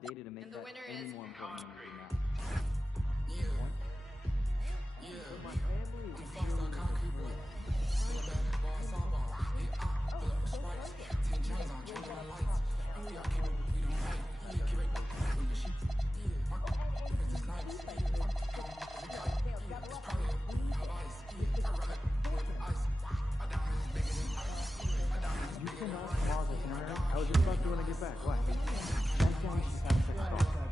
data to make And the that winner any is more important than it is now. My family is really concrete boy. Still a bad boy, softball. Yeah, pull up the sprites. 10 chains on, change all the lights. And we all keep it, we don't fight. Yeah, keep it, we the sheep. Yeah, it's nice. It's a kite. Yeah, it's probably a ice. Yeah, I ride with ice. My diamond is bigger than ice. My diamond is You bigger than cannot ice. pause it, man. I was just about to when I get back. Why? That down just have to stop.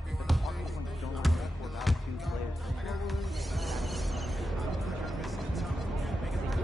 But the Hawks points don't line up without two players. Thinking about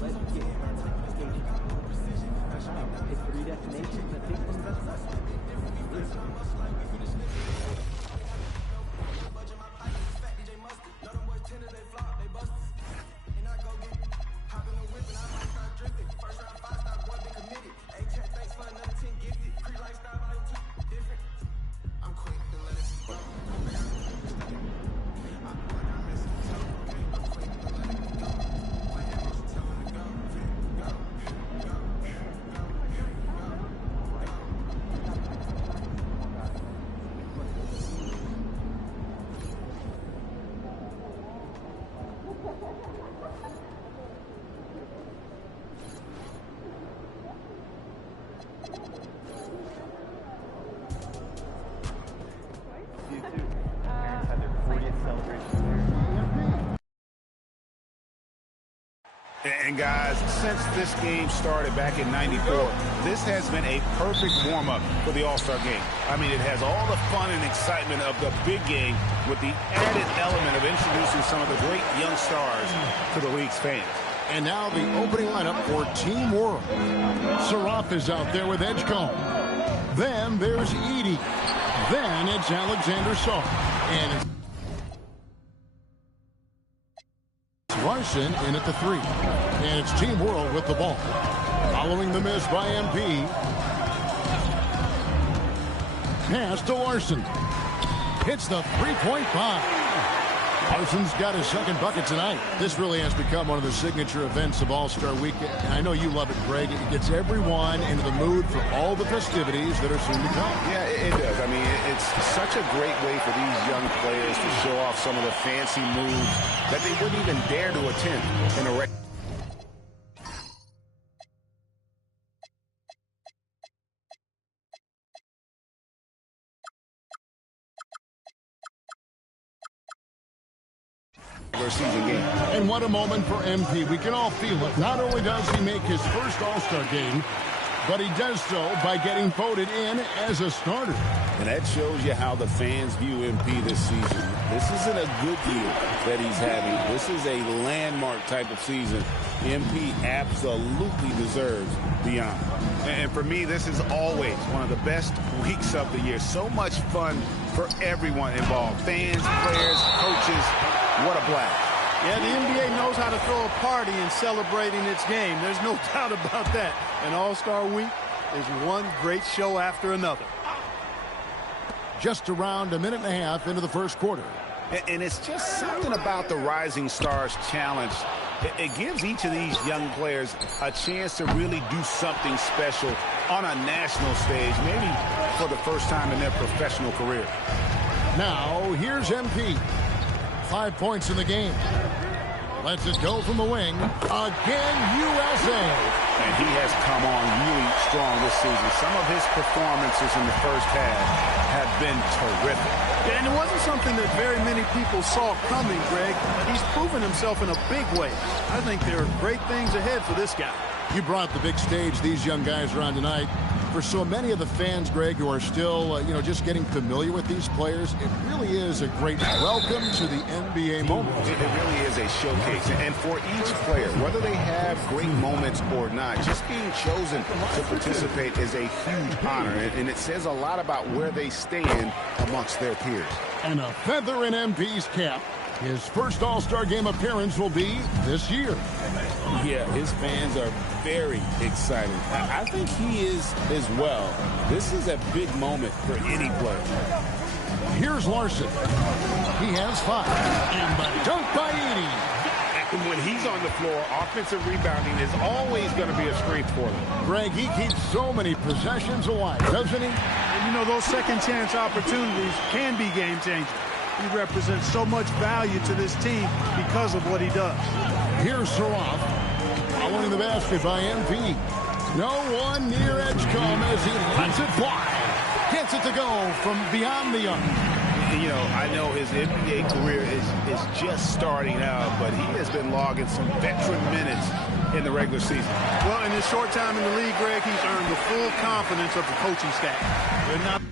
let's get vacation. Pick 3 destinations and pick from the best side. You too. Parents had their 40th celebration there. And guys, since this game started back in '94, this has been a perfect warm-up for the All-Star game. I mean, it has all the fun and excitement of the big game with the added element of introducing some of the great young stars to the league's fans. And now the opening lineup for Team World. Saraf is out there with Edgecombe. Then there's Edey. Then it's Alexander Saw. And it's Larson in at the 3. And it's Team World with the ball. Following the miss by MP. Pass to Larson. Hits the three-point bomb. Larson's got his second bucket tonight. This really has become one of the signature events of All-Star Weekend. I know you love it, Greg. It gets everyone into the mood for all the festivities that are soon to come. Yeah, it does. I mean, it's such a great way for these young players to show off some of the fancy moves that they wouldn't even dare to attempt in a regular season game. And what a moment for MP. We can all feel it. Not only does he make his first All-Star game, but he does so by getting voted in as a starter. And that shows you how the fans view MP this season. This isn't a good year that he's having. This is a landmark type of season. MP absolutely deserves the honor. And for me, this is always one of the best weeks of the year. So much fun for everyone involved. Fans, players, coaches. What a blast. Yeah, the NBA knows how to throw a party in celebrating its game. There's no doubt about that. And All-Star Week is one great show after another. Just around a minute and a half into the first quarter. And it's just something about the Rising Stars Challenge. It gives each of these young players a chance to really do something special on a national stage, maybe for the first time in their professional career. Now, here's MP. 5 points in the game. Lets it go from the wing. Again, USA. And he has come on really strong this season. Some of his performances in the first half have been terrific. And it wasn't something that very many people saw coming, Greg. He's proven himself in a big way. I think there are great things ahead for this guy. You brought the big stage these young guys are on tonight. For so many of the fans, Greg, who are still, just getting familiar with these players, it really is a great welcome to the NBA moment. It really is a showcase. And for each player, whether they have great moments or not, just being chosen to participate is a huge honor. And it says a lot about where they stand amongst their peers. And a feather in MP's cap. His first All-Star Game appearance will be this year. Yeah, his fans are very excited. I think he is as well. This is a big moment for any player. Here's Larson. He has 5. And the dunk by Edey. When he's on the floor, offensive rebounding is always going to be a strength for them. Greg, he keeps so many possessions alive, doesn't he? And those second chance opportunities can be game changers. He represents so much value to this team because of what he does. Here's Saraf. Following the basket by MP. No one near Edgecombe as he lets it fly. Gets it to go from beyond the arc. I know his NBA career is just starting out, but he has been logging some veteran minutes in the regular season. Well, in his short time in the league, Greg, he's earned the full confidence of the coaching staff. They're not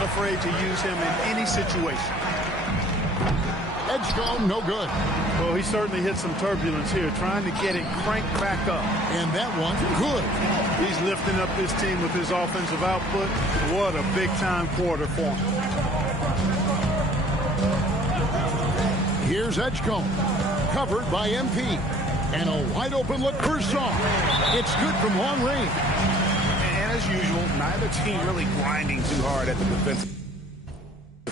afraid to use him in any situation. Edgecombe, no good. Well, he certainly hit some turbulence here, trying to get it cranked back up. And that one, good. He's lifting up this team with his offensive output. What a big-time quarter for him. Here's Edgecombe, covered by MP. And a wide-open look for Shaw. It's good from long range. And as usual, neither team really grinding too hard at the defensive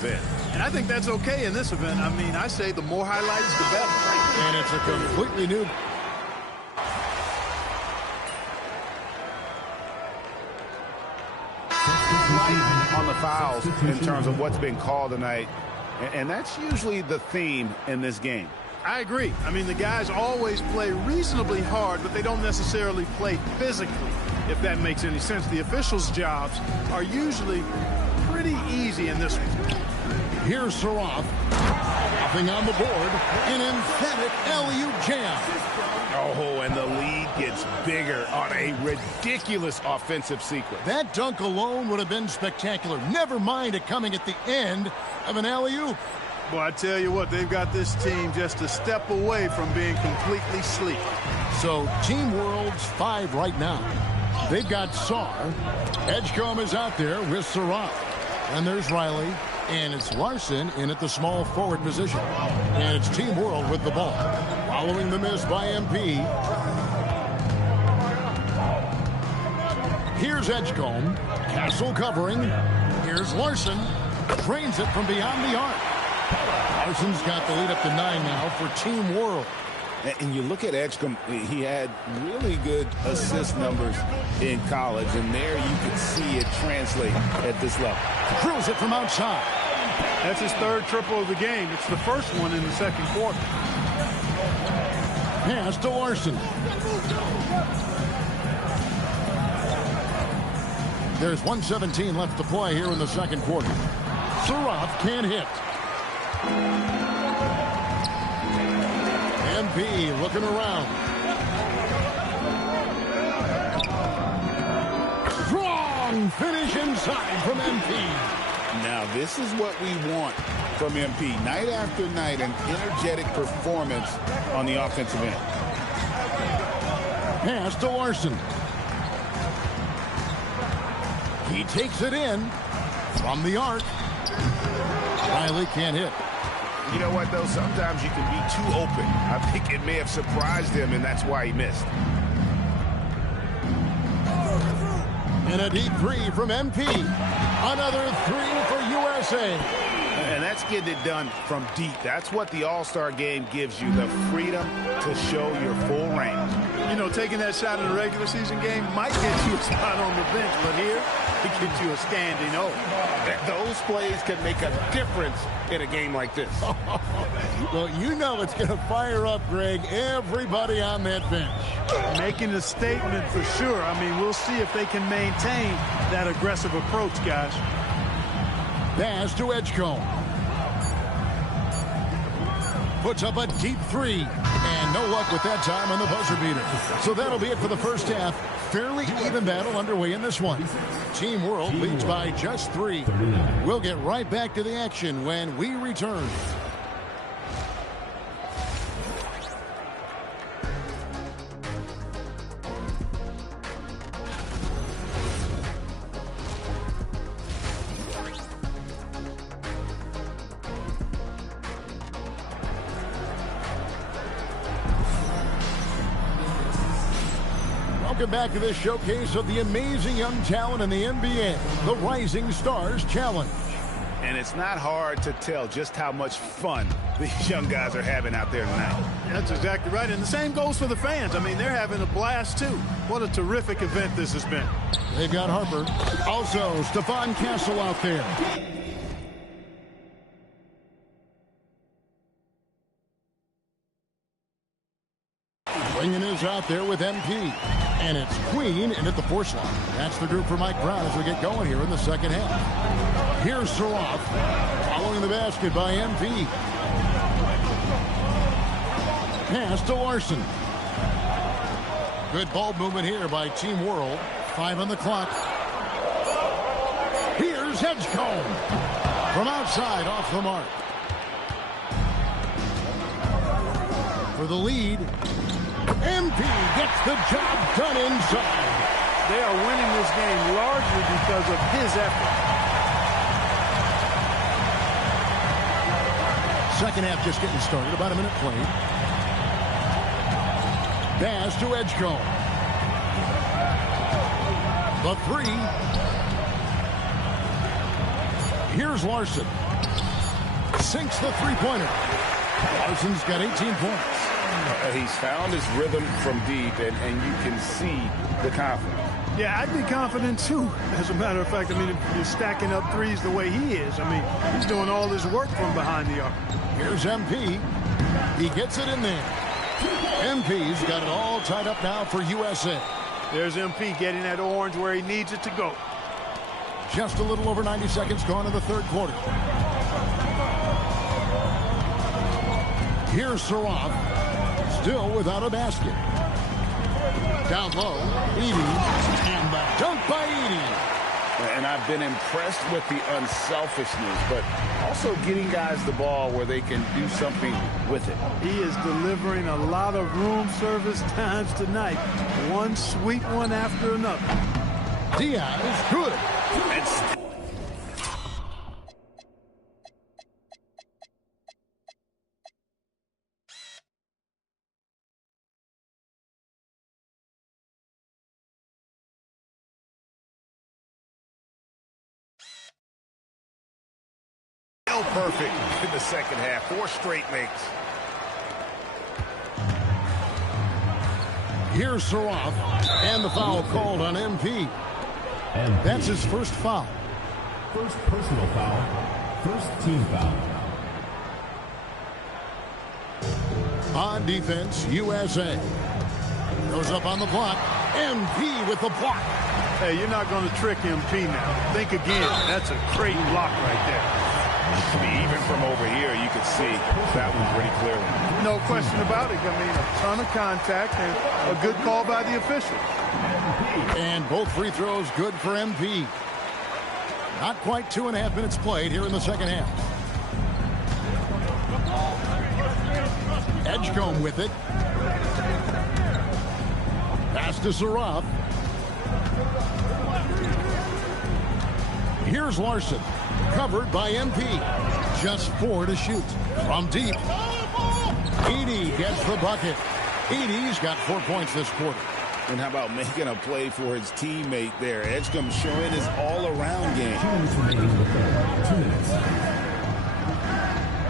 end. And I think that's okay in this event. I mean, I say the more highlights, the better. And it's a completely new... Light on the fouls in terms of what's been called tonight. And that's usually the theme in this game. I agree. I mean, the guys always play reasonably hard, but they don't necessarily play physically, if that makes any sense. The officials' jobs are usually pretty easy in this one. Here's Saraf. Nothing on the board. An emphatic LU jam. Oh, and the lead gets bigger on a ridiculous offensive sequence. That dunk alone would have been spectacular. Never mind it coming at the end of an alley-oop. Well, I tell you what, they've got this team just a step away from being completely sleep. So, Team World's 5 right now. They've got Sarr. Edgecombe is out there with Saraf. And there's Riley. And it's Larson in at the small forward position. And it's Team World with the ball. Following the miss by MP. Here's Edgecombe. Castle covering. Here's Larson. Drains it from beyond the arc. Larson's got the lead up to 9 now for Team World. And you look at Edgecombe, he had really good assist numbers in college, and there you can see it translate at this level. Drills it from outside. That's his 3rd triple of the game. It's the first one in the 2nd quarter. Pass to Larson. There's 1:17 left to play here in the 2nd quarter. Saraf can't hit. MP looking around. Strong finish inside from MP. Now, this is what we want from MP. Night after night, an energetic performance on the offensive end. Pass to Larson. He takes it in from the arc. Riley can't hit. You know what, though? Sometimes you can be too open. I think it may have surprised him, and that's why he missed. And a deep 3 from MP. Another 3 for USA. And that's getting it done from deep. That's what the All-Star game gives you, the freedom to show your full range. You know, taking that shot in a regular season game might get you a spot on the bench, but here, he get you a standing O. Those plays can make a difference in a game like this. Well, you know it's going to fire up, Greg, everybody on that bench. Making a statement for sure. I mean, we'll see if they can maintain that aggressive approach, guys. Pass to Edgecombe. Puts up a deep three. And no luck with that time on the buzzer beater. So that'll be it for the first half. Fairly even battle underway in this one. Team World leads by just 3. We'll get right back to the action when we return. Welcome back to this showcase of the amazing young talent in the NBA, the Rising Stars Challenge. And it's not hard to tell just how much fun these young guys are having out there tonight. That's exactly right. And the same goes for the fans. I mean, they're having a blast, too. What a terrific event this has been. They've got Harper. Also, Stephon Castle out there. Bringing his out there with MP. And it's Queen in at the force line. That's the group for Mike Brown as we get going here in the second half. Here's Saroff following the basket by MP. Pass to Larson. Good ball movement here by Team World. 5 on the clock. Here's Edgecombe. From outside, off the mark. For the lead. MP gets the job done inside. They are winning this game largely because of his effort. Second half just getting started. About a minute played. Pass to Edgecombe. The 3. Here's Larson. Sinks the three-pointer. Larson's got 18 points. He's found his rhythm from deep, and you can see the confidence. Yeah, I'd be confident, too. As a matter of fact, I mean, if you're stacking up threes the way he is, I mean, he's doing all his work from behind the arc. Here's MP. He gets it in there. MP's got it all tied up now for USA. There's MP getting that orange where he needs it to go. Just a little over 90 seconds gone in the third quarter. Here's Saroff. Still without a basket. Down low, Edey, and the dunk by Edey. And I've been impressed with the unselfishness, but also getting guys the ball where they can do something with it. He is delivering a lot of room service times tonight. One sweet one after another. Diaz, good. And perfect in the second half. 4 straight makes. Here's Saroff, and the foul called on MP. That's his first foul. First personal foul. First team foul. On defense, USA. Goes up on the block. MP with the block. Hey, you're not going to trick MP now. Think again. That's a great block right there. Even from over here, you could see that one pretty clearly. No question about it. I mean, a ton of contact and a good call by the official. And both free throws good for MP. Not quite 2.5 minutes played here in the second half. Edgecombe with it. Pass to Saroff. Here's Larson. Covered by MP. Just 4 to shoot. From deep. Edey gets the bucket. Edey's got 4 points this quarter. And how about making a play for his teammate there? Edgecombe showing his all-around game. 2 minutes remaining in the third. 2 minutes.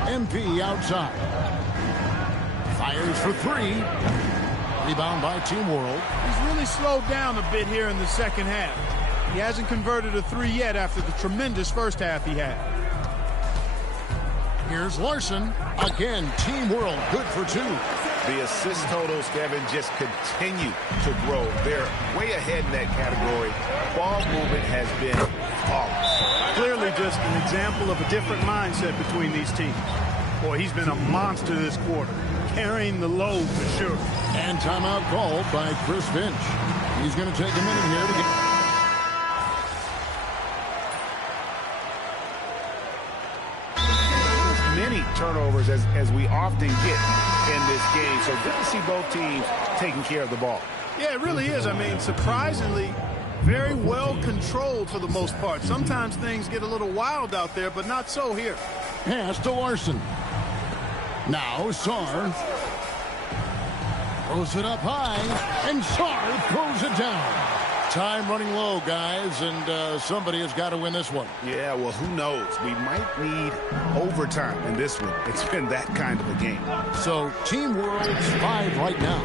MP outside. Fires for 3. Rebound by Team World. He's really slowed down a bit here in the second half. He hasn't converted a three yet after the tremendous first half he had. Here's Larson. Again, Team World good for 2. The assist totals, Kevin, just continue to grow. They're way ahead in that category. Ball movement has been flawless. Clearly just an example of a different mindset between these teams. Boy, he's been a monster this quarter, carrying the load for sure. And timeout called by Chris Finch. He's going to take a minute here to get... Many turnovers as we often get in this game. So good to see both teams taking care of the ball. Yeah, it really is. I mean, surprisingly, very well controlled for the most part. Sometimes things get a little wild out there, but not so here. Pass to Larson. Now Sarr throws it up high, and Sarr throws it down. Time running low, guys, and somebody has got to win this one. Yeah, well, who knows? We might need overtime in this one. It's been that kind of a game. So, Team World's 5 right now.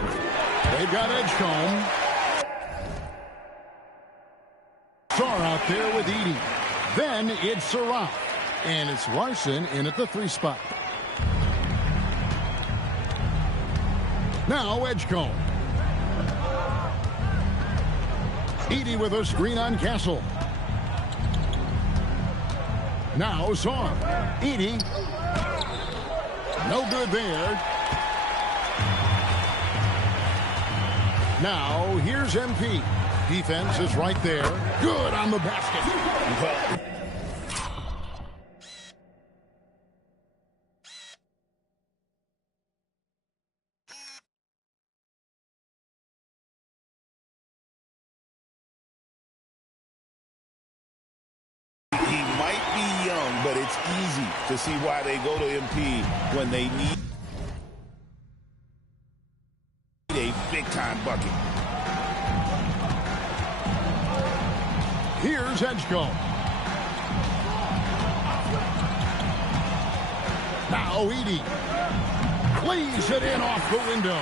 They've got Edgecombe. Sarr out there with Edey. Then it's Sarah. And it's Larson in at the 3 spot. Now Edgecombe. Edey with a screen on Castle. Now Sarr. Edey. No good there. Now here's MP. Defense is right there. Good on the basket. Well, it's easy to see why they go to MP when they need a big-time bucket. Here's Edgecombe. Now Edey lays it in off the window.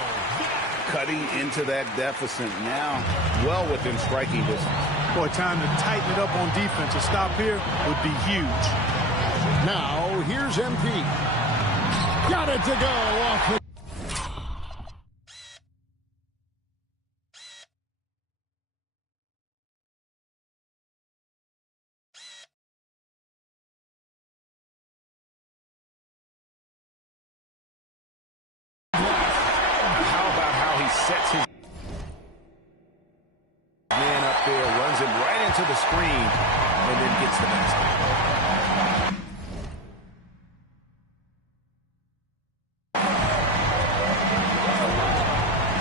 Cutting into that deficit now, well within striking distance. Boy, time to tighten it up on defense. A stop here would be huge. Now, here's MP. Got it to go off the... How about how he sets his man up there, runs him right into the screen, and then gets the basket.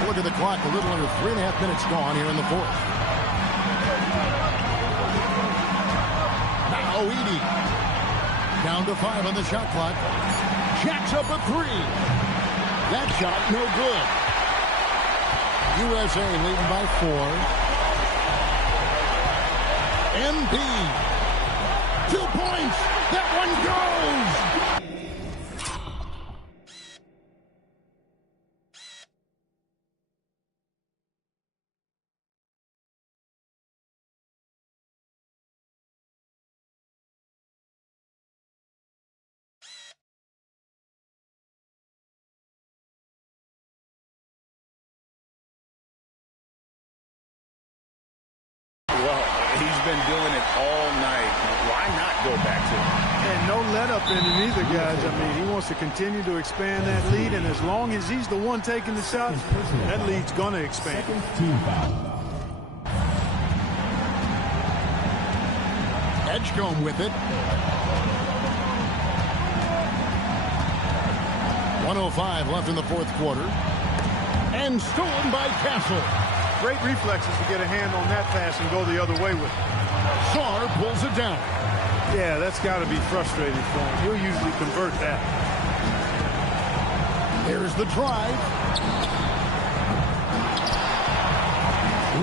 Look at the clock, a little under 3.5 minutes gone here in the 4th. Now Edey. Down to 5 on the shot clock. Jacks up a 3. That shot no good. USA leading by 4. MP. 2 points. That one goes. Well, he's been doing it all night. Why not go back to it? And no let up in it either, guys. I mean, he wants to continue to expand that lead, and as long as he's the one taking the shot, that lead's going to expand. Team foul. Edgecombe with it. 1:05 left in the 4th quarter. And stolen by Castle. Great reflexes to get a hand on that pass and go the other way with it. Sarr pulls it down. Yeah, that's got to be frustrating for him. He'll usually convert that. Here's the drive.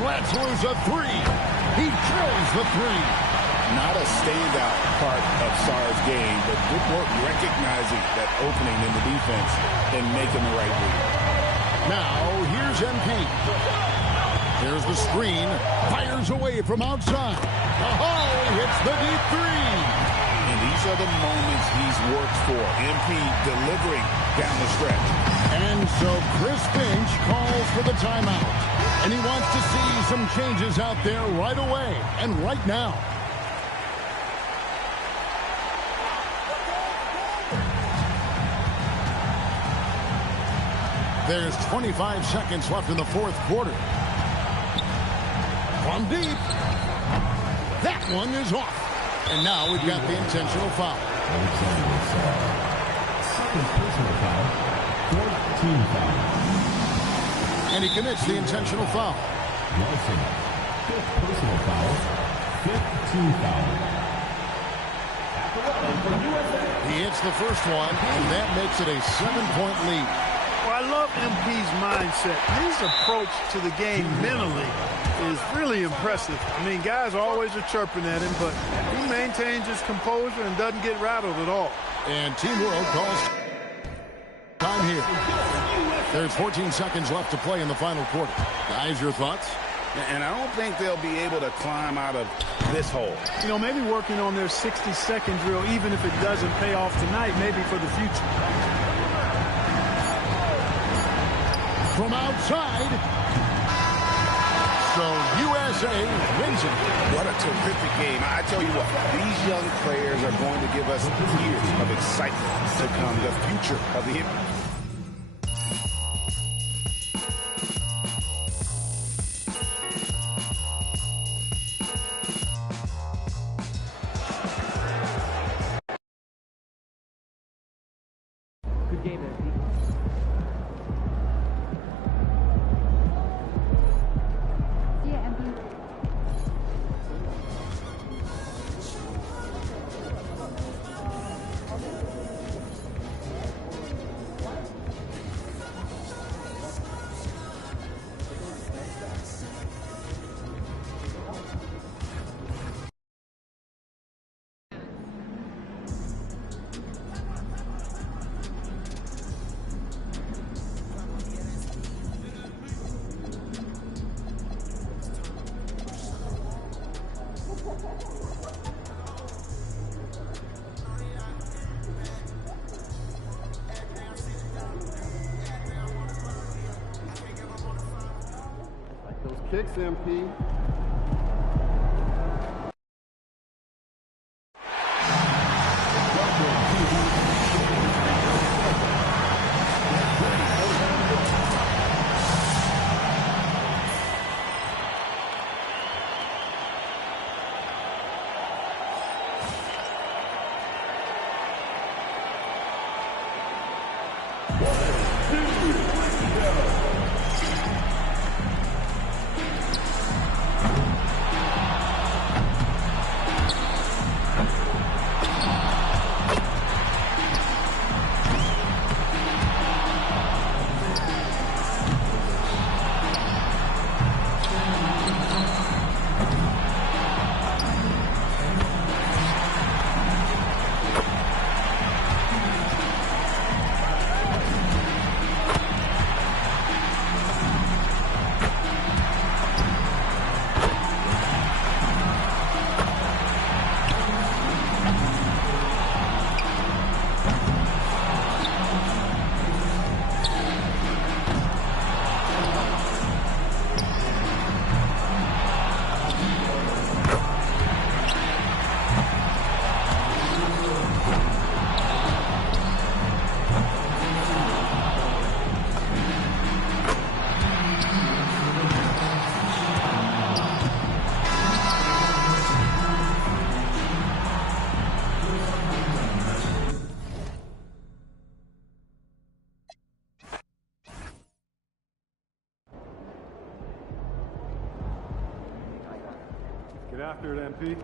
Lets loose a 3. He drills the 3. Not a standout part of Sarr's game, but good work recognizing that opening in the defense and making the right read. Now, here's MP. Here's the screen. Fires away from outside. Oh, he hits the deep three. And these are the moments he's worked for. MP delivering down the stretch. And so Chris Finch calls for the timeout. And he wants to see some changes out there right away and right now. There's 25 seconds left in the fourth quarter. From deep. That one is off. And now we've got the intentional foul. Second personal foul. Fourth team foul. And he commits the intentional foul. Nelson. Fifth personal foul. Fifth team foul. He hits the first one, and that makes it a 7-point lead. Well, I love MP's mindset. His approach to the game mentally is really impressive. I mean, guys always are chirping at him, but he maintains his composure and doesn't get rattled at all. And Team World calls time here. There's 14 seconds left to play in the final quarter. Guys, your thoughts? And I don't think they'll be able to climb out of this hole. You know, maybe working on their 60-second drill, even if it doesn't pay off tonight, maybe for the future. From outside. So USA wins it. What a terrific game. I tell you what, these young players are going to give us years of excitement to come. The future of the NBA. Good game, MP. See ya, MP. Those kicks, MP. Get after it, MP.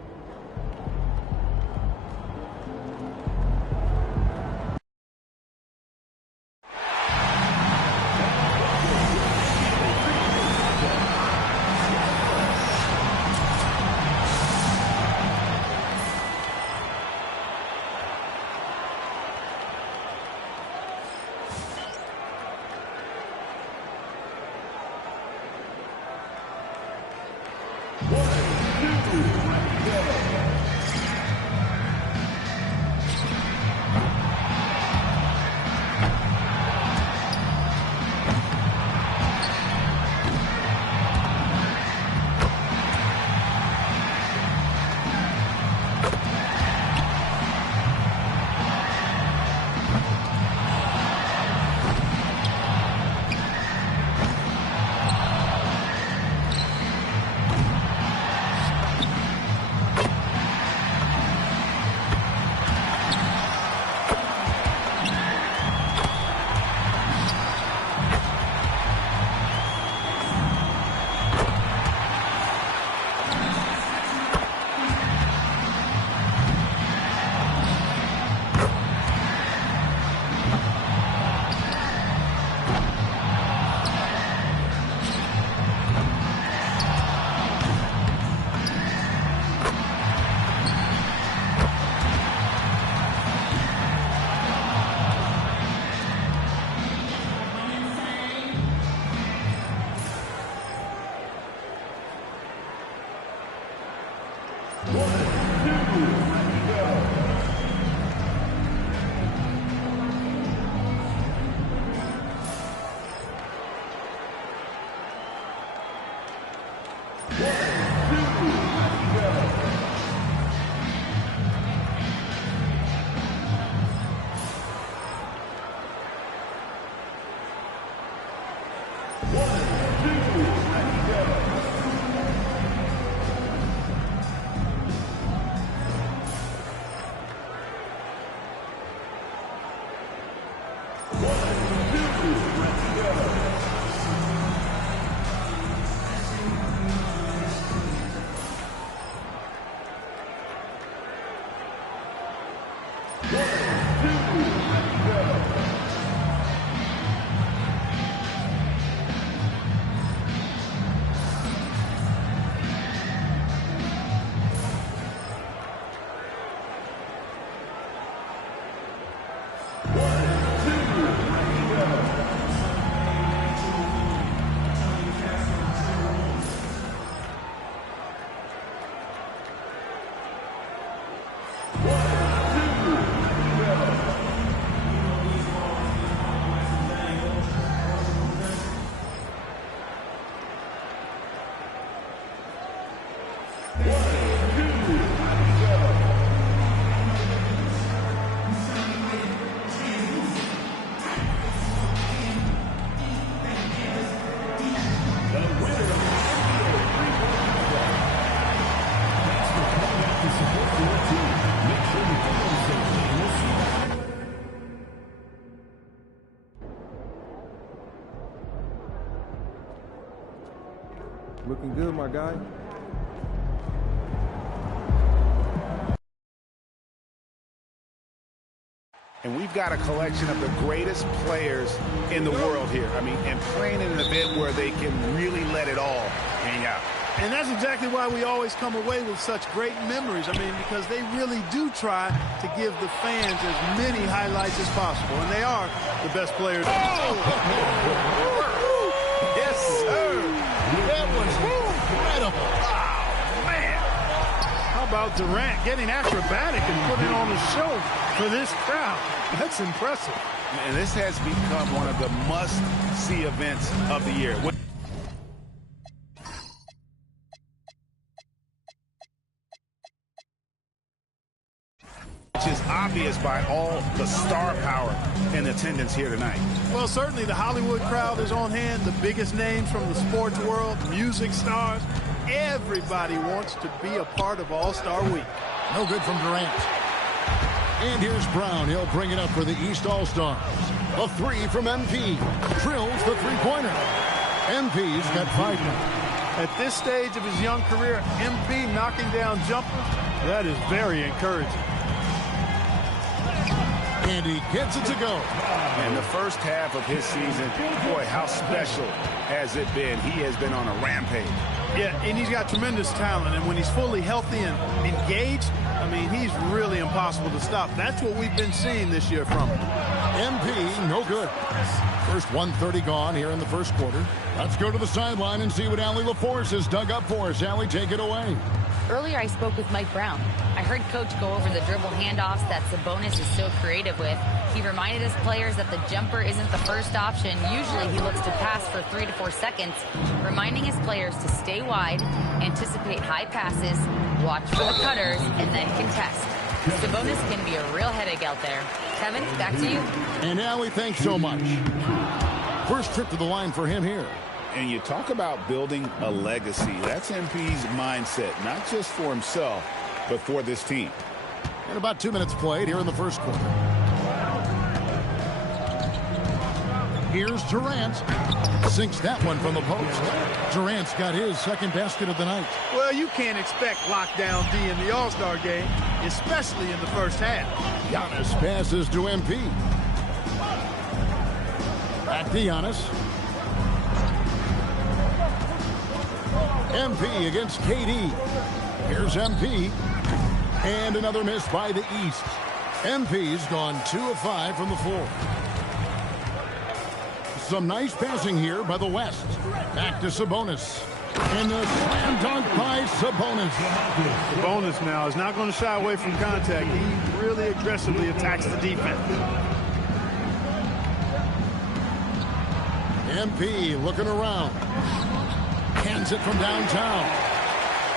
Looking good, my guy. And we've got a collection of the greatest players in the world here. I mean, and playing in an event where they can really let it all hang out. And that's exactly why we always come away with such great memories. I mean, because they really do try to give the fans as many highlights as possible. And they are the best players. Oh! Yes, sir. That was incredible. Oh, man. How about Durant getting acrobatic and putting on a show for this crowd? That's impressive. And this has become one of the must-see events of the year. Which is obvious by all the star power and attendance here tonight. Well, certainly the Hollywood crowd is on hand. The biggest names from the sports world, music stars. Everybody wants to be a part of All-Star Week. No good from Durant. And here's Brown. He'll bring it up for the East All-Stars. A three from MP. Drills the three-pointer. MP's got 5 now. At this stage of his young career, MP knocking down jumpers, that is very encouraging. And he gets it to go. And the first half of his season, boy, how special has it been? He has been on a rampage. Yeah, and he's got tremendous talent. And when he's fully healthy and engaged, I mean, he's really impossible to stop. That's what we've been seeing this year from him. MP, no good. First 1:30 gone here in the first quarter. Let's go to the sideline and see what Allie LaForce has dug up for us. Allie, take it away. Earlier, I spoke with Mike Brown. I heard Coach go over the dribble handoffs that Sabonis is so creative with. He reminded his players that the jumper isn't the first option. Usually, he looks to pass for 3 to 4 seconds, reminding his players to stay wide, anticipate high passes, watch for the cutters, and then contest. Sabonis can be a real headache out there. Kevin, back to you. And Allie, thanks so much. First trip to the line for him here. And you talk about building a legacy. That's MP's mindset, not just for himself, but for this team. And about 2 minutes played here in the first quarter. Here's Durant. Sinks that one from the post. Durant's got his second basket of the night. Well, you can't expect lockdown D in the All-Star game, especially in the first half. Giannis passes to MP. Back to Giannis. MP against KD. Here's MP. And another miss by the East. MP's gone 2 of 5 from the floor. Some nice passing here by the West. Back to Sabonis. And the slam dunk by Sabonis. Sabonis now is not going to shy away from contact. He really aggressively attacks the defense. MP looking around. Hands it from downtown.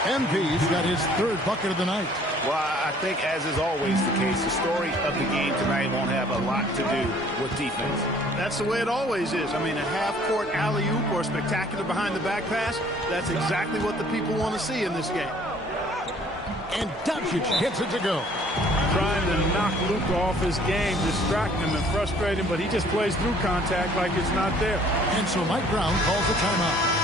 MP's got his third bucket of the night. Well, I think, as is always the case, the story of the game tonight won't have a lot to do with defense. That's the way it always is. I mean, a half-court alley-oop or a spectacular behind-the-back pass, that's exactly what the people want to see in this game. And Doncic gets it to go. Trying to knock Luka off his game, distracting him and frustrating him, but he just plays through contact like it's not there. And so Mike Brown calls a timeout.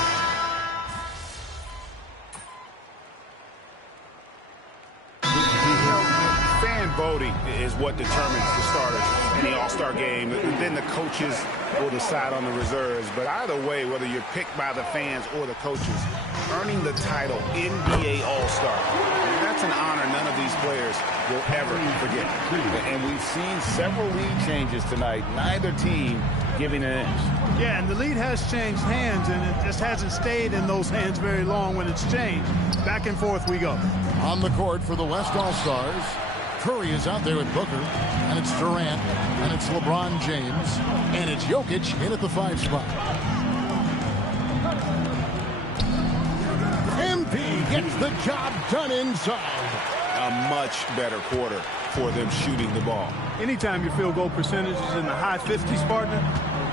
Fan vote voting is what determines the starters in the All-Star game. Then the coaches will decide on the reserves. But either way, whether you're picked by the fans or the coaches, earning the title NBA All-Star, that's an honor none of these players will ever forget. And we've seen several lead changes tonight. Neither team giving an inch. Yeah, and the lead has changed hands, and it just hasn't stayed in those hands very long when it's changed. Back and forth we go. On the court for the West All-Stars, Curry is out there with Booker, and it's Durant, and it's LeBron James, and it's Jokic in at the 5 spot. MP gets the job done inside. A much better quarter for them shooting the ball. Anytime your field goal percentage is in the high 50s, partner,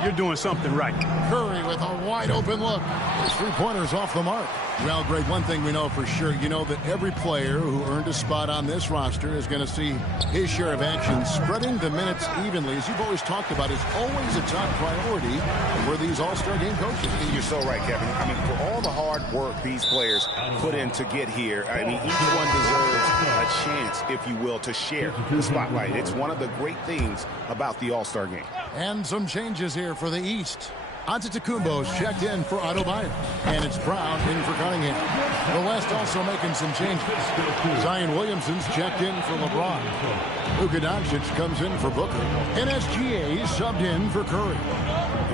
you're doing something right. Curry with a wide open look. His 3-pointers off the mark. Well, Greg, one thing we know for sure, you know that every player who earned a spot on this roster is going to see his share of action. Spreading the minutes evenly, as you've always talked about, is always a top priority for these All-Star game coaches. You're so right, Kevin. I mean, for all the hard work these players put in to get here, I mean, each one deserves a chance, if you will, to share the spotlight. It's one of the great things about the All-Star game. And some changes here for the East. Antetokounmpo's checked in for Adebayo, and it's Brown in for Cunningham. The West also making some changes. Zion Williamson's checked in for LeBron. Luka Doncic comes in for Booker. And SGA subbed in for Curry.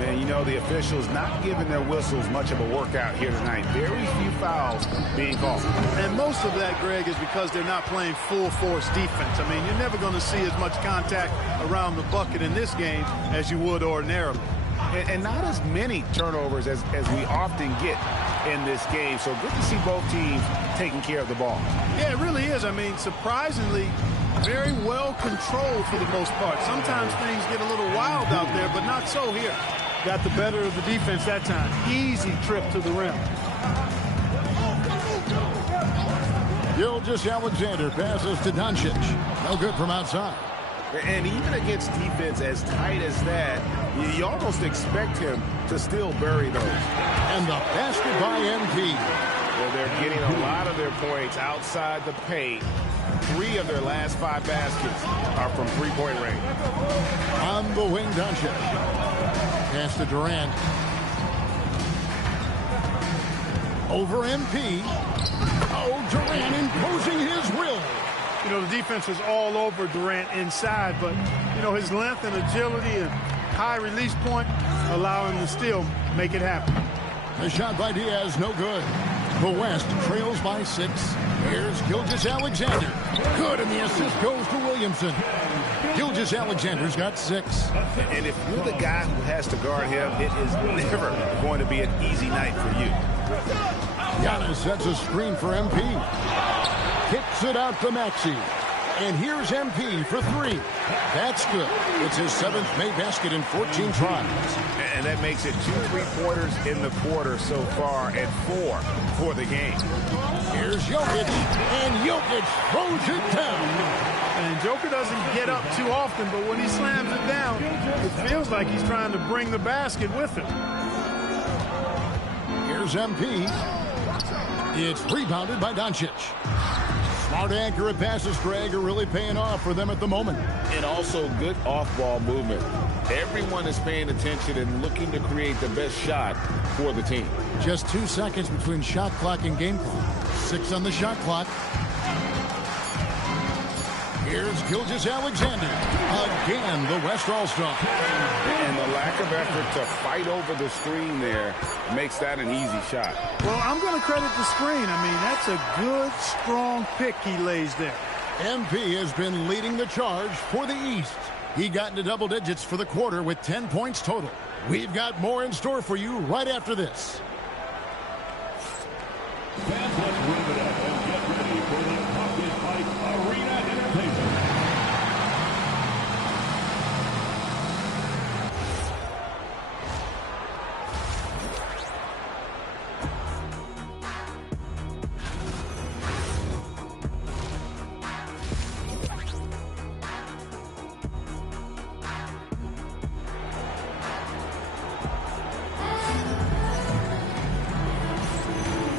And, you know, the officials not giving their whistles much of a workout here tonight. Very few fouls being called. And most of that, Greg, is because they're not playing full-force defense. I mean, you're never going to see as much contact around the bucket in this game as you would ordinarily. And not as many turnovers as we often get in this game. So good to see both teams taking care of the ball. Yeah, it really is. I mean, surprisingly, very well controlled for the most part. Sometimes things get a little wild out there, but not so here. Got the better of the defense that time. Easy trip to the rim. Gilgeous-Alexander passes to Doncic. No good from outside. And even against defense as tight as that, you almost expect him to still bury those. And the basket by MP. Well, they're getting a lot of their points outside the paint. 3 of their last 5 baskets are from three-point range. On the wing, Doncic. Pass to Durant. Over MP. Oh, Durant imposing his will. You know, the defense was all over Durant inside, but, you know, his length and agility and high release point allow him to still make it happen. The shot by Diaz, no good. The West trails by 6. Here's Gilgeous-Alexander. Good, and the assist goes to Williamson. Gilgeous-Alexander's got 6. And if you're the guy who has to guard him, it is never going to be an easy night for you. Giannis sets a screen for MP. Kicks it out to Maxey. And here's MP for 3. That's good. It's his 7th made basket in 14 tries. And that makes it 2 3-pointers in the quarter so far and 4 for the game. Here's Jokic. And Jokic throws it down. And Joker doesn't get up too often, but when he slams it down, it feels like he's trying to bring the basket with him. Here's MP. It's rebounded by Doncic. Smart, accurate passes, Greg, are really paying off for them at the moment. And also good off-ball movement. Everyone is paying attention and looking to create the best shot for the team. Just 2 seconds between shot clock and game clock. 6 on the shot clock. Here's Gilgeous-Alexander. Again, the West All-Star. And the lack of effort to fight over the screen there makes that an easy shot. Well, I'm going to credit the screen. I mean, that's a good, strong pick he lays there. MP has been leading the charge for the East. He got into double digits for the quarter with 10 points total. We've got more in store for you right after this. Fans, let's rev it up and get ready for the Pocket Fight Arena Entertainment.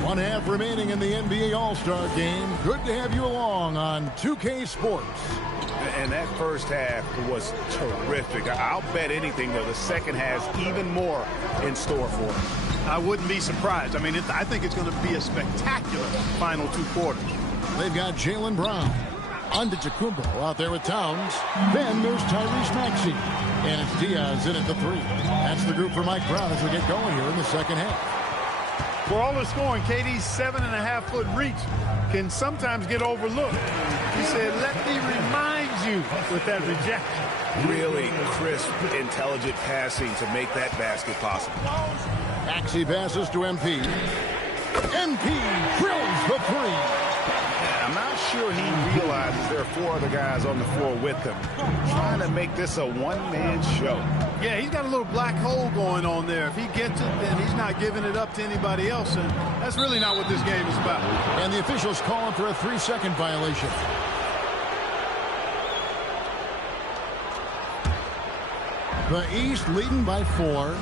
One half remaining in the NBA All-Star Game. Good to have you along on 2K Sports. And that first half was terrific. I'll bet anything, though, the second has even more in store for him. I wouldn't be surprised. I mean, I think it's going to be a spectacular final 2 quarters. They've got Jaylen Brown. Antetokounmpo out there with Towns. Then there's Tyrese Maxey. And it's Diaz in at the 3. That's the group for Mike Brown as we get going here in the second half. For all the scoring, KD's 7.5-foot reach can sometimes get overlooked. He said, let me remind you with that rejection. Really crisp, intelligent passing to make that basket possible. Maxey passes to MP. MP drills the 3. I'm not sure he realizes there are 4 other guys on the floor with him. Trying to make this a one-man show. Yeah, he's got a little black hole going on there. If he gets it, then he's not giving it up to anybody else, and that's really not what this game is about. And the officials calling for a 3-second violation. The East leading by 4.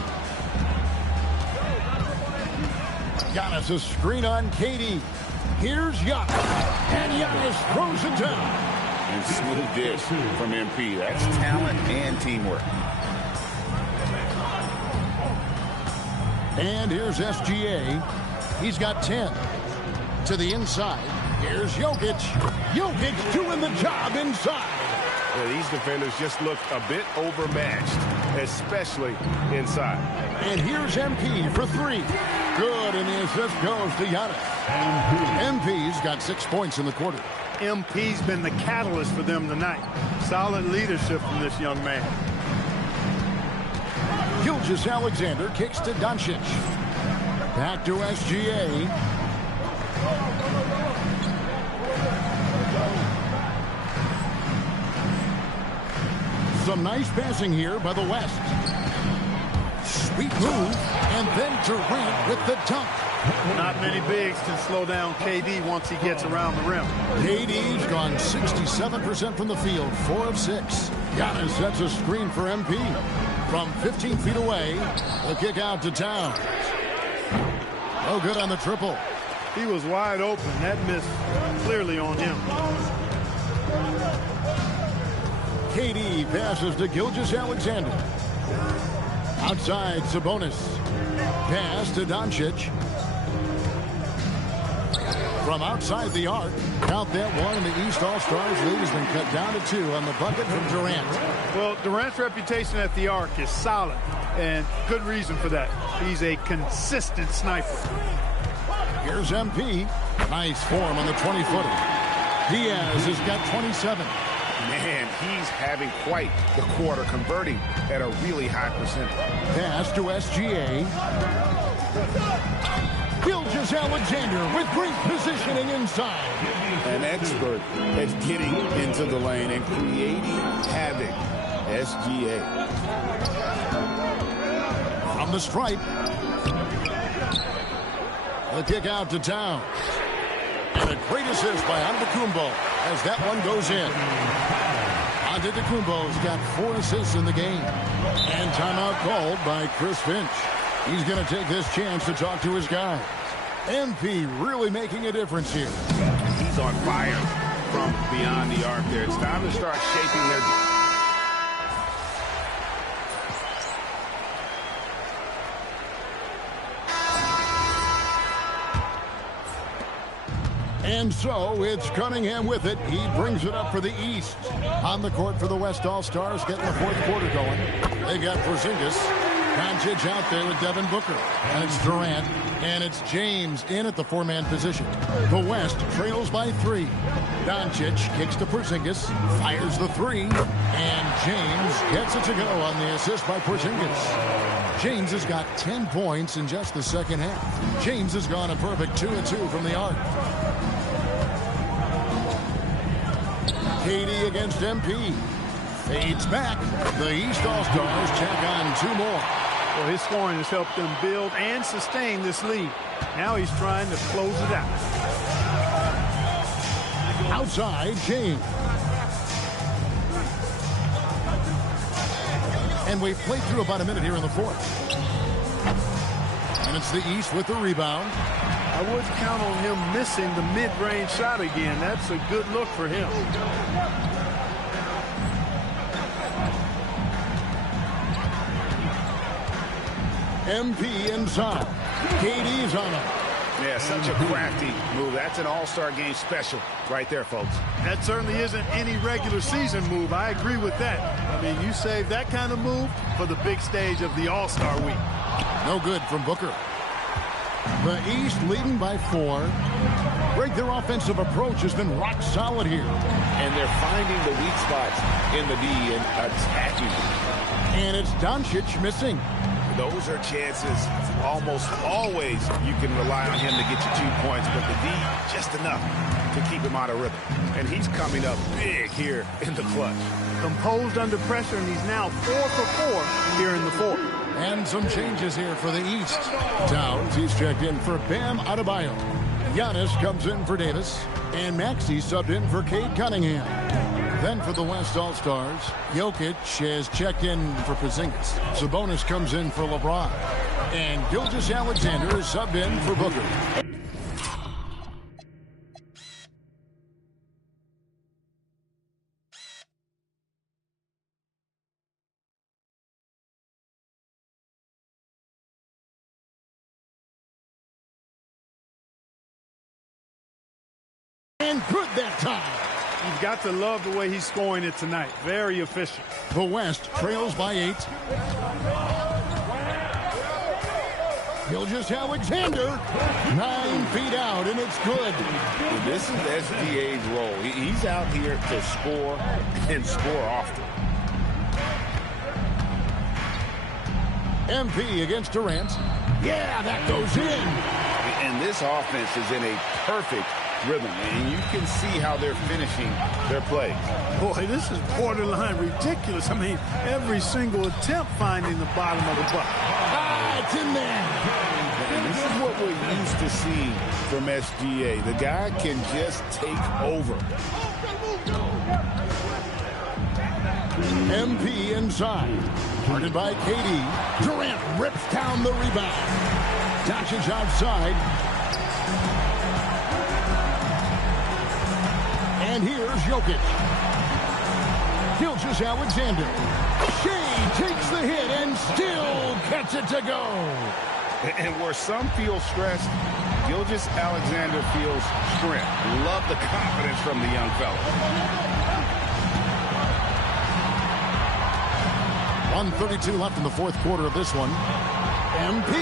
Giannis a screen on KD. Here's Giannis, and Giannis throws it down. And smooth dish from MP. That's talent and teamwork. And here's SGA. He's got 10. To the inside. Here's Jokic. Jokic doing the job inside. Yeah, these defenders just look a bit overmatched, especially inside. And here's MP for 3. Good, and the assist goes to Giannis. MP's got 6 points in the quarter. MP's been the catalyst for them tonight. Solid leadership from this young man. Gilgeous-Alexander kicks to Doncic. Back to SGA. Some nice passing here by the West. Sweet move, and then Durant with the dunk. Not many bigs can slow down KD once he gets around the rim. KD's gone 67% from the field, 4 of 6. Giannis sets a screen for MP. From 15 feet away, the kick out to Towns. Oh, good on the triple. He was wide open. That missed clearly on him. KD passes to Gilgeous-Alexander. Outside, Sabonis. Pass to Doncic. From outside the arc, count that one, and the East All-Stars lead has been cut down to 2 on the bucket from Durant. Well, Durant's reputation at the arc is solid, and good reason for that. He's a consistent sniper. Here's MP. Nice form on the 20-footer. Diaz has got 27. Man, he's having quite the quarter, converting at a really high percentage. Pass to SGA. Gilgeous-Alexander with great positioning inside. An expert at getting into the lane and creating havoc. SGA. From the stripe. The kick out to Towns. And a great assist by Antetokounmpo as that one goes in. Antetokounmpo's got 4 assists in the game. And timeout called by Chris Finch. He's going to take this chance to talk to his guys. MP really making a difference here. He's on fire from beyond the arc there. It's time to start shaping their... And so it's Cunningham with it. He brings it up for the East. On the court for the West All-Stars, getting the 4th quarter going. They got Porzingis. Doncic out there with Devin Booker. And it's Durant. And it's James in at the 4-man position. The West trails by 3. Doncic kicks to Porzingis. Fires the 3. And James gets it to go on the assist by Porzingis. James has got 10 points in just the second half. James has gone a perfect 2 of 2 from the arc. KD against MP. Fades back. The East All-Stars tack on 2 more. Well, his scoring has helped them build and sustain this lead. Now he's trying to close it out. Outside, James. And we've played through about a minute here in the 4th. And it's the East with the rebound. I wouldn't count on him missing the mid-range shot again. That's a good look for him. MP inside. KD's on him. Yeah, such a crafty move. That's an all-star game special right there, folks. That certainly isn't any regular season move. I agree with that. I mean, you save that kind of move for the big stage of the All-Star week. No good from Booker. The East leading by 4. Greg, their offensive approach has been rock solid here. And they're finding the weak spots in the D and attacking them. And it's Doncic missing. Those are chances. Almost always you can rely on him to get you 2 points, but the D just enough to keep him out of rhythm. And he's coming up big here in the clutch. Composed under pressure, and he's now 4 for 4 here in the fourth. And some changes here for the East. Towns, he's checked in for Bam Adebayo. Giannis comes in for Davis. And Maxey subbed in for Cade Cunningham. Then for the West All-Stars, Jokic has checked in for Porzingis. Sabonis comes in for LeBron. And Gilgeous-Alexander is subbed in for Booker. And good that time. You've got to love the way he's scoring it tonight. Very efficient. The West trails by 8. Gilgeous-Alexander, 9 feet out, and it's good. This is SGA's role. He's out here to score and score often. MP against Durant. Yeah, that goes in. And this offense is in a perfect rhythm, and you can see how they're finishing their plays. Boy, this is borderline ridiculous. I mean, every single attempt finding the bottom of the bucket. Ah, it's in there. And this is what we're used to seeing from SGA. The guy can just take over. MP inside. Guarded by KD. Durant rips down the rebound. Doncic outside. And here's Jokic. Gilgeous-Alexander. Shea takes the hit and still gets it to go. And where some feel stressed, Gilgeous-Alexander feels strength. Love the confidence from the young fella. 1:32 left in the fourth quarter of this one. MP.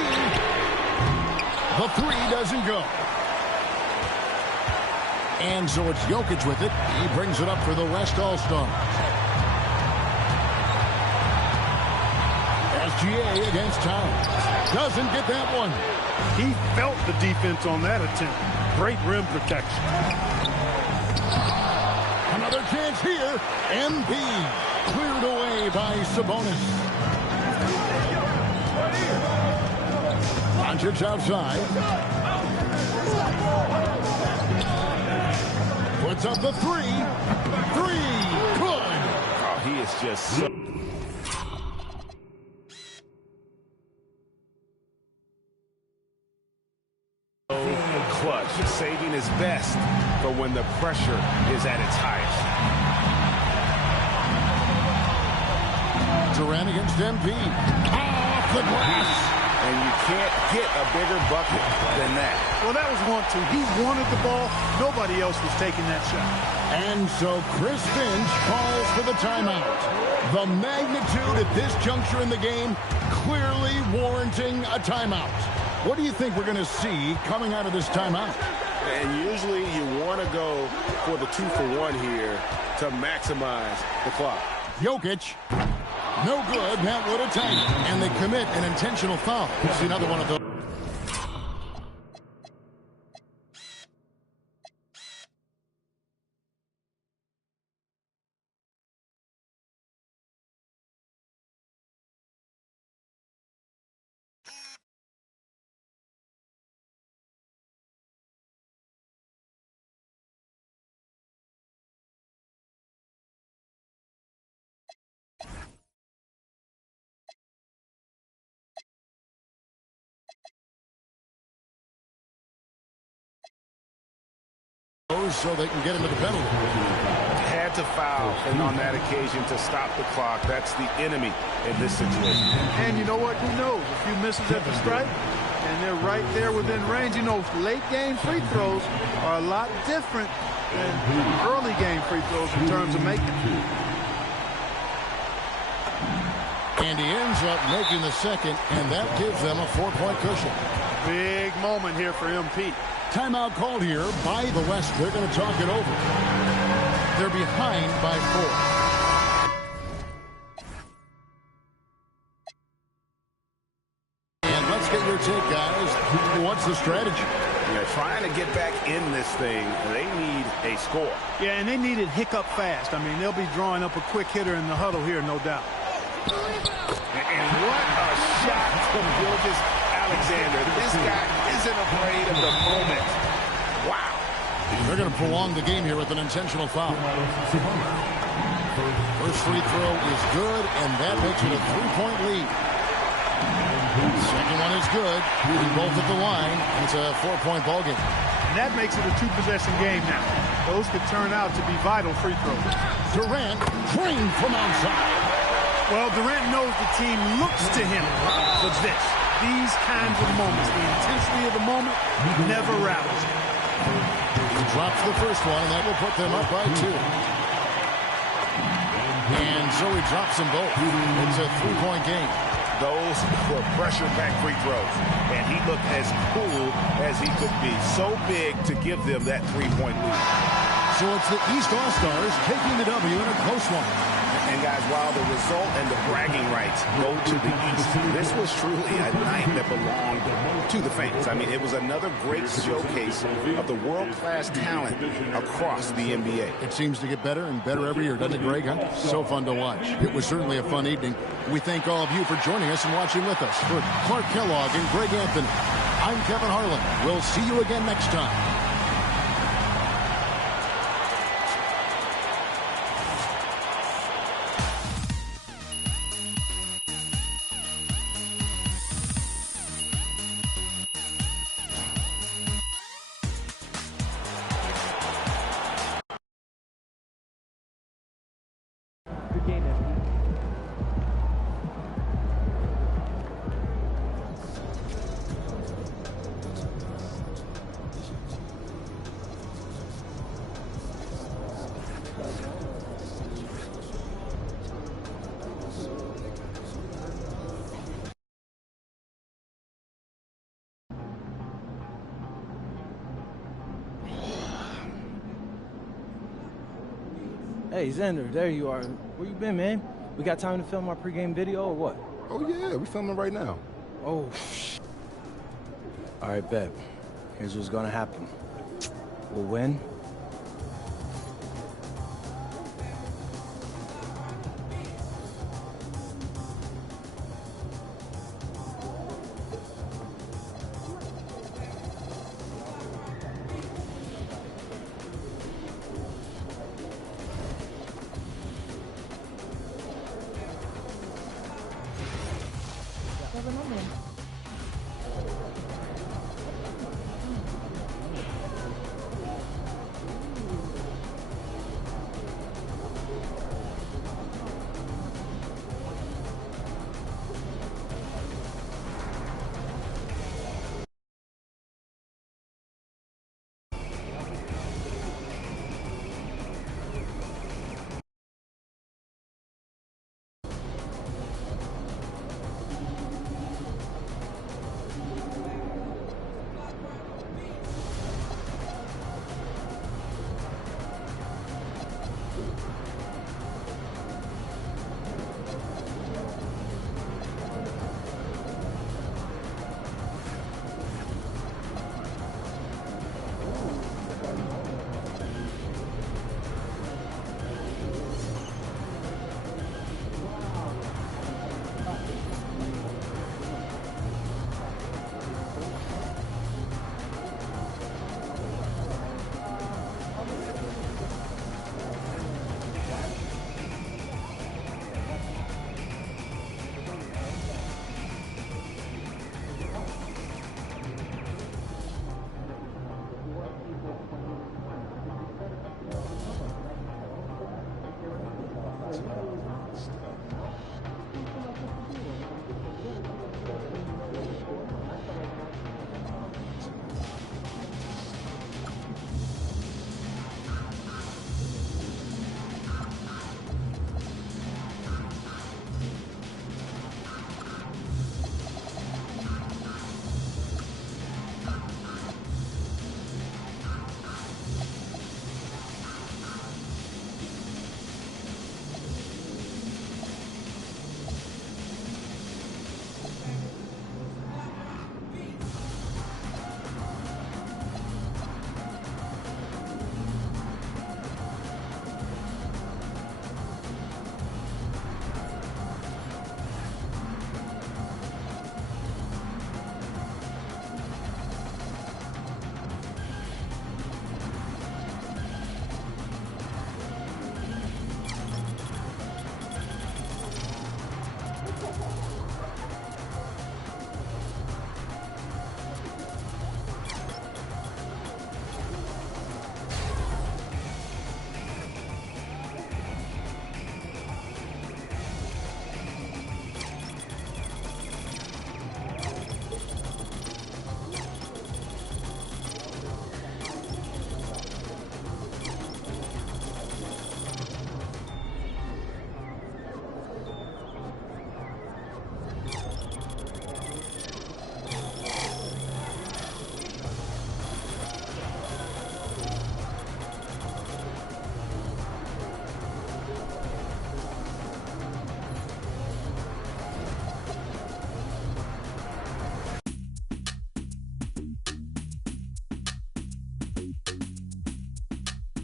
The 3 doesn't go. And so it's Jokic with it. He brings it up for the West All-Stars. SGA against Towns. Doesn't get that one. He felt the defense on that attempt. Great rim protection. Another chance here. MP cleared away by Sabonis. Doncic outside. Puts up the 3. 3. Good. Oh, he is just so... clutch, saving his best for when the pressure is at its highest. Durant against MP. Off the glass. And you can't get a bigger bucket than that. Well, that was 1-2. He wanted the ball. Nobody else was taking that shot. And so Chris Finch calls for the timeout. The magnitude at this juncture in the game clearly warranting a timeout. What do you think we're going to see coming out of this timeout? And usually you want to go for the 2-for-1 here to maximize the clock. Jokic. No good. That would have taken. And they commit an intentional foul. See another one of those. So they can get into the penalty. Had to foul, and on that occasion to stop the clock. That's the enemy in this situation. And you know what? Who knows? A few misses at the stripe, and they're right there within range. You know, late game free throws are a lot different than early game free throws in terms of making. And he ends up making the second, and that gives them a 4-point cushion. Big moment here for MP. Timeout called here by the West. They're going to talk it over. They're behind by 4. And let's get your take, guys. What's the strategy? Yeah, trying to get back in this thing, they need a score. Yeah, and they need it hiccup fast. I mean, they'll be drawing up a quick hitter in the huddle here, no doubt. And what a shot from Gilgeous Alexander. This guy isn't afraid of the moment. Wow. They're going to prolong the game here with an intentional foul. First free throw is good, and that makes it a 3-point lead. Second one is good. Beating both at the line. It's a 4-point ball game. And that makes it a 2-possession game now. Those could turn out to be vital free throws. Durant drained from outside. Well, Durant knows the team looks to him for this. These kinds of moments, the intensity of the moment, never rattles him. He drops the first one, and that will put them up by 2. And so he drops them both. It's a 3-point game. Those were pressure-packed free throws, and he looked as cool as he could be. So big to give them that 3-point lead. So it's the East All-Stars taking the W in a close one. And guys, while the result and the bragging rights go to the East, this was truly a night that belonged to the fans. I mean, it was another great showcase of the world-class talent across the NBA. It seems to get better and better every year, doesn't it, Greg? Huh? So fun to watch. It was certainly a fun evening. We thank all of you for joining us and watching with us. For Clark Kellogg and Greg Anthony, I'm Kevin Harlan. We'll see you again next time. Good game, MP. Hey, Xander, there you are. Where you been, man? We got time to film our pregame video or what? Oh, yeah, we filming right now. Oh, all right, bet. Here's what's gonna happen. We'll win. Seven on him.